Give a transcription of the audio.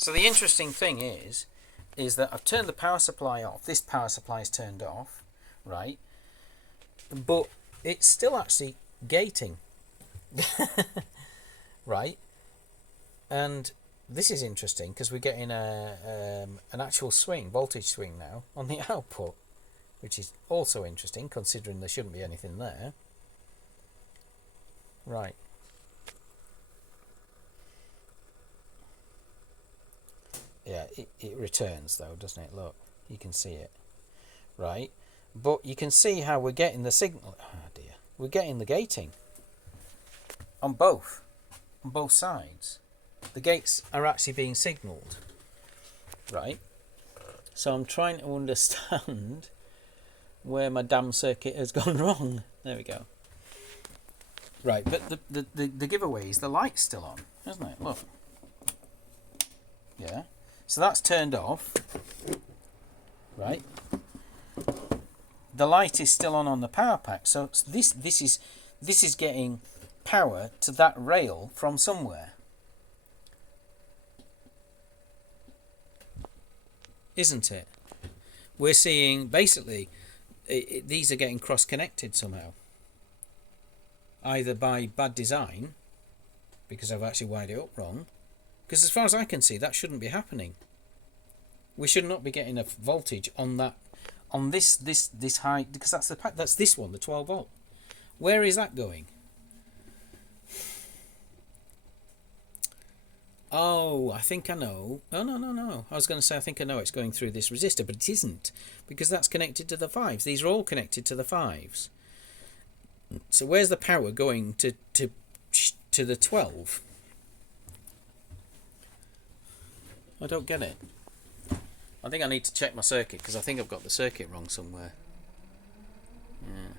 So the interesting thing is that I've turned the power supply off. This power supply is turned off, right? But it's still actually gating, right? And this is interesting because we're getting an actual swing, voltage swing now on the output, which is also interesting considering there shouldn't be anything there. Right. Yeah, it returns though, doesn't it? Look, you can see it. Right. But you can see how we're getting the signal. Oh dear. We're getting the gating on both sides. The gates are actually being signalled. Right. So I'm trying to understand where my damn circuit has gone wrong. There we go. Right, but the giveaway is the light's still on, isn't it? Look. Yeah. So that's turned off. Right. The light is still on the power pack. So this is getting power to that rail from somewhere. Isn't it? We're seeing basically these are getting cross-connected somehow. Either by bad design, because I've actually wired it up wrong, because as far as I can see that shouldn't be happening. We should not be getting a voltage on that, on this high, because that's this one, the 12 volt. Where is that going? Oh, I think I know. Oh, no. I was going to say I think I know it's going through this resistor, but it isn't, because that's connected to the 5s. These are all connected to the 5s. So where's the power going to the 12? I don't get it. I think I need to check my circuit because I think I've got the circuit wrong somewhere. Yeah.